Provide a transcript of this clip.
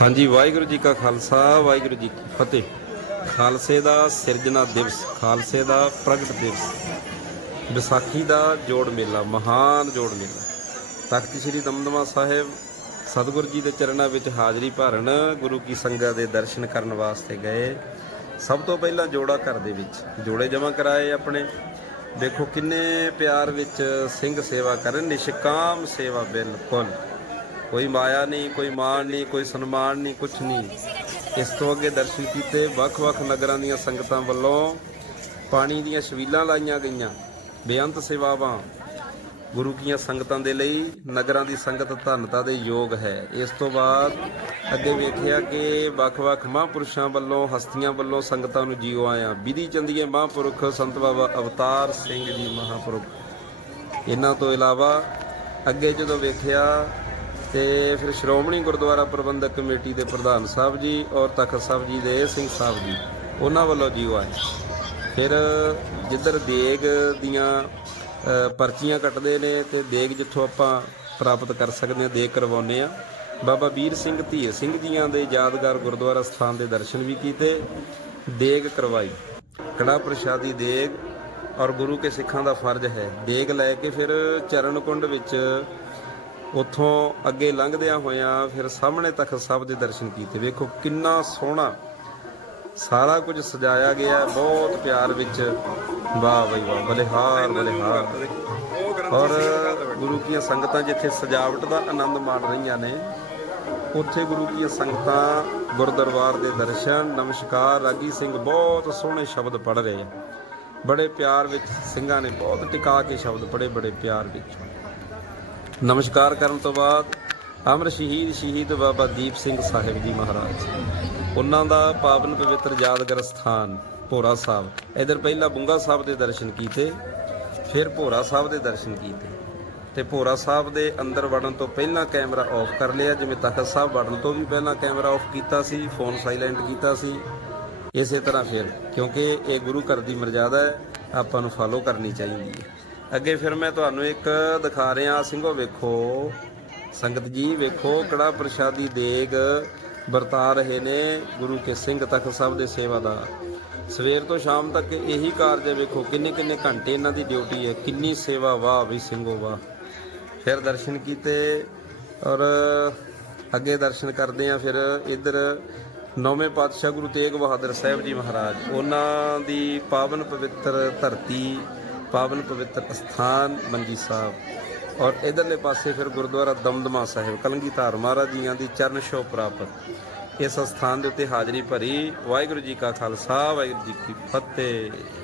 ਹਾਂਜੀ, ਵਾਹਿਗੁਰੂ ਜੀ ਕਾ ਖਾਲਸਾ, ਵਾਹਿਗੁਰੂ ਜੀ ਕੀ ਫਤਿਹ। ਖਾਲਸੇ ਦਾ ਸਿਰਜਣਾ ਦਿਵਸ, ਖਾਲਸੇ ਦਾ ਪ੍ਰਗਟ ਦਿਵਸ। ਵਿਸਾਖੀ ਦਾ ਜੋੜ ਮੇਲਾ, ਮਹਾਨ ਜੋੜ ਮੇਲਾ। ਤਖਤ ਸ੍ਰੀ ਦਮਦਮਾ ਸਾਹਿਬ ਸਤਿਗੁਰੂ ਜੀ ਦੇ ਚਰਨਾਂ ਵਿੱਚ ਹਾਜ਼ਰੀ ਭਰਨ ਗੁਰੂ ਕੀ ਸੰਗਤ ਦੇ ਦਰਸ਼ਨ ਕਰਨ ਵਾਸਤੇ ਗਏ। ਸਭ ਤੋਂ ਪਹਿਲਾਂ ਜੋੜਾ ਘਰ ਦੇ ਵਿੱਚ ਜੋੜੇ ਜਮ੍ਹਾਂ ਕਰਾਏ ਆਪਣੇ। ਦੇਖੋ ਕਿੰਨੇ ਪਿਆਰ ਵਿੱਚ ਸਿੰਘ ਸੇਵਾ ਕਰਨ, ਨਿਸ਼ਕਾਮ ਸੇਵਾ ਬਿਲਕੁਲ। ਕੋਈ ਮਾਇਆ ਨਹੀਂ, ਕੋਈ ਮਾਣ ਨਹੀਂ, ਕੋਈ ਸਨਮਾਨ ਨਹੀਂ ਕੁਝ ਨਹੀਂ। ਇਸ ਤੋਂ ਅੱਗੇ ਦਰਸ਼ਨ ਕੀਤੇ, ਵੱਖ-ਵੱਖ ਨਗਰਾਂ ਦੀਆਂ ਸੰਗਤਾਂ ਵੱਲੋਂ ਪਾਣੀ ਦੀਆਂ ਛਬੀਲਾਂ ਲਾਈਆਂ ਗਈਆਂ। ਬੇਅੰਤ ਸੇਵਾਵਾਂ। ਗੁਰੂ ਕੀਆਂ ਸੰਗਤਾਂ ਦੇ ਲਈ ਨਗਰਾਂ ਦੀ ਸੰਗਤ ਧੰਨਤਾ ਦੇ ਯੋਗ ਹੈ। ਇਸ ਤੋਂ ਬਾਅਦ ਅੱਗੇ ਵੇਖਿਆ ਕਿ ਵੱਖ-ਵੱਖ ਮਹਾਂਪੁਰਸ਼ਾਂ ਵੱਲੋਂ, ਹਸਤੀਆਂ ਵੱਲੋਂ ਸੰਗਤਾਂ ਨੂੰ ਜੀਓ ਆਇਆ। ਵਿਧੀ ਚੰਦੀਏ ਮਹਾਂਪੁਰਖ, ਸੰਤ ਬਾਬਾ ਅਵਤਾਰ ਸਿੰਘ ਜੀ ਮਹਾਂਪੁਰਖ। ਇਹਨਾਂ ਤੋਂ ਇਲਾਵਾ ਅੱਗੇ ਜਦੋਂ ਵੇਖਿਆ ਤੇ ਫਿਰ ਸ਼੍ਰੋਮਣੀ ਗੁਰਦੁਆਰਾ ਪ੍ਰਬੰਧਕ ਕਮੇਟੀ ਦੇ ਪ੍ਰਧਾਨ ਸਾਹਿਬ ਜੀ, ਔਰ ਤਖਤ ਸਾਹਿਬ ਜੀ ਦੇ ਸਿੰਘ ਸਾਹਿਬ ਜੀ, ਉਹਨਾਂ ਵੱਲੋਂ ਜੀਓ ਆਏ। ਫਿਰ ਜਿੱਧਰ ਦੇਗ ਦੀਆਂ ਪਰਚੀਆਂ ਕੱਟਦੇ ਨੇ ਤੇ ਦੇਗ ਜਿੱਥੋਂ ਆਪਾਂ ਪ੍ਰਾਪਤ ਕਰ ਸਕਦੇ ਹਾਂ, ਦੇਗ ਕਰਵਾਉਂਦੇ ਆ ਬਾਬਾ ਵੀਰ ਸਿੰਘ ਧੀਏ ਸਿੰਘ ਜੀਆਂ ਦੇ ਯਾਦਗਾਰ ਗੁਰਦੁਆਰਾ ਸਥਾਨ ਦੇ ਦਰਸ਼ਨ ਵੀ ਕੀਤੇ, ਦੇਗ ਕਰਵਾਈ। ਕੜਾ ਪ੍ਰਸ਼ਾਦੀ ਦੇਗ ਔਰ ਗੁਰੂ ਕੇ ਸਿੱਖਾਂ ਦਾ ਫਰਜ਼ ਹੈ। ਦੇਗ ਲੈ ਕੇ ਫਿਰ ਚਰਨ ਕੁੰਡ ਵਿੱਚ ਉੱਥੋਂ ਅੱਗੇ ਲੰਘਦਿਆਂ ਹੋਇਆਂ ਫਿਰ ਸਾਹਮਣੇ ਤਖਤ ਸਾਹਿਬ ਦੇ ਦਰਸ਼ਨ ਕੀਤੇ। ਵੇਖੋ ਕਿੰਨਾ ਸੋਹਣਾ ਸਾਰਾ ਕੁਝ ਸਜਾਇਆ ਗਿਆ। ਬਹੁਤ ਪਿਆਰ ਵਿੱਚ ਵਾਹ ਬਈ ਵਾਹ, ਬਲਿਹਾਰ ਬਲਿਹਾਰ। ਔਰ ਗੁਰੂ ਕੀਆਂ ਸੰਗਤਾਂ ਜਿੱਥੇ ਸਜਾਵਟ ਦਾ ਆਨੰਦ ਮਾਣ ਰਹੀਆਂ ਨੇ, ਉੱਥੇ ਗੁਰੂ ਕੀਆਂ ਸੰਗਤਾਂ ਗੁਰਦਰਬਾਰ ਦੇ ਦਰਸ਼ਨ, ਨਮਸਕਾਰ, ਰਾਗੀ ਸਿੰਘ ਬਹੁਤ ਸੋਹਣੇ ਸ਼ਬਦ ਪੜ੍ਹ ਰਹੇ ਆ। ਬੜੇ ਪਿਆਰ ਵਿੱਚ ਸਿੰਘਾਂ ਨੇ ਬਹੁਤ ਟਿਕਾ ਕੇ ਸ਼ਬਦ ਪੜ੍ਹੇ, ਬੜੇ ਪਿਆਰ ਵਿੱਚ। ਨਮਸਕਾਰ ਕਰਨ ਤੋਂ ਬਾਅਦ ਅਮਰ ਸ਼ਹੀਦ ਸ਼ਹੀਦ ਬਾਬਾ ਦੀਪ ਸਿੰਘ ਸਾਹਿਬ ਜੀ ਮਹਾਰਾਜ। ਉਹਨਾਂ ਦਾ ਪਾਵਨ ਪਵਿੱਤਰ ਯਾਦਗਾਰ ਸਥਾਨ ਭੋਰਾ ਸਾਹਿਬ। ਇਧਰ ਪਹਿਲਾਂ ਬੁੰਗਾ ਸਾਹਿਬ ਦੇ ਦਰਸ਼ਨ ਕੀਤੇ, ਫਿਰ ਭੋਰਾ ਸਾਹਿਬ ਦੇ ਦਰਸ਼ਨ ਕੀਤੇ। ਤੇ ਭੋਰਾ ਸਾਹਿਬ ਦੇ ਅੰਦਰ ਵੜਨ ਤੋਂ ਪਹਿਲਾਂ ਕੈਮਰਾ ਆਫ ਕਰ ਲਿਆ, ਜਿਵੇਂ ਤਖਤ ਸਾਹਿਬ ਵੜਨ ਤੋਂ ਵੀ ਪਹਿਲਾਂ ਕੈਮਰਾ ਆਫ ਕੀਤਾ ਸੀ, ਫੋਨ ਸਾਇਲੈਂਟ ਕੀਤਾ ਸੀ। ਇਸੇ ਤਰ੍ਹਾਂ ਫਿਰ, ਕਿਉਂਕਿ ਇਹ ਗੁਰੂ ਘਰ ਦੀ ਮਰਜ਼ਾਦਾ ਹੈ, ਆਪਾਂ ਨੂੰ ਫਾਲੋ ਕਰਨੀ ਚਾਹੀਦੀ ਹੈ। ਅੱਗੇ ਫਿਰ ਮੈਂ ਤੁਹਾਨੂੰ ਇੱਕ ਦਿਖਾ ਰਿਹਾ, ਸਿੰਘੋ ਵੇਖੋ, ਸੰਗਤ ਜੀ ਵੇਖੋ ਕੜਾ ਪ੍ਰਸ਼ਾਦੀ ਦੇਗ ਵਰਤਾ ਰਹੇ ਨੇ ਗੁਰੂ ਕੇ ਸਿੰਘ ਤਖਤ ਸਾਹਿਬ ਦੇ ਸੇਵਾਦਾਰ। ਸਵੇਰ ਤੋਂ ਸ਼ਾਮ ਤੱਕ ਇਹੀ ਕਾਰਜ ਹੈ ਵੇਖੋ ਕਿੰਨੇ ਕਿੰਨੇ ਘੰਟੇ ਇਹਨਾਂ ਦੀ ਡਿਊਟੀ ਹੈ, ਕਿੰਨੀ ਸੇਵਾ ਵਾਹ ਵੀ ਸਿੰਘੋ ਵਾਹ। ਫਿਰ ਦਰਸ਼ਨ ਕੀਤੇ ਔਰ ਅੱਗੇ ਦਰਸ਼ਨ ਕਰਦੇ ਆ ਫਿਰ ਇੱਧਰ ਨੌਵੇਂ ਪਾਤਸ਼ਾਹ ਗੁਰੂ ਤੇਗ ਬਹਾਦਰ ਸਾਹਿਬ ਜੀ ਮਹਾਰਾਜ, ਉਹਨਾਂ ਦੀ ਪਾਵਨ ਪਵਿੱਤਰ ਧਰਤੀ ਪਾਵਨ ਪਵਿੱਤਰ ਅਸਥਾਨ ਮੰਜੀ ਸਾਹਿਬ। ਔਰ ਇਧਰਲੇ ਪਾਸੇ ਫਿਰ ਗੁਰਦੁਆਰਾ ਦਮਦਮਾ ਸਾਹਿਬ, ਕਲਗੀਧਰ ਮਹਾਰਾਜ ਜੀਆਂ ਦੀ ਚਰਨ ਛੋਹ ਪ੍ਰਾਪਤ। ਇਸ ਸਥਾਨ ਦੇ ਉੱਤੇ ਹਾਜ਼ਰੀ ਭਰੀ ਵਾਹਿਗੁਰੂ ਜੀ ਕਾ ਖਾਲਸਾ, ਵਾਹਿਗੁਰੂ ਜੀ ਕੀ ਫਤਿਹ।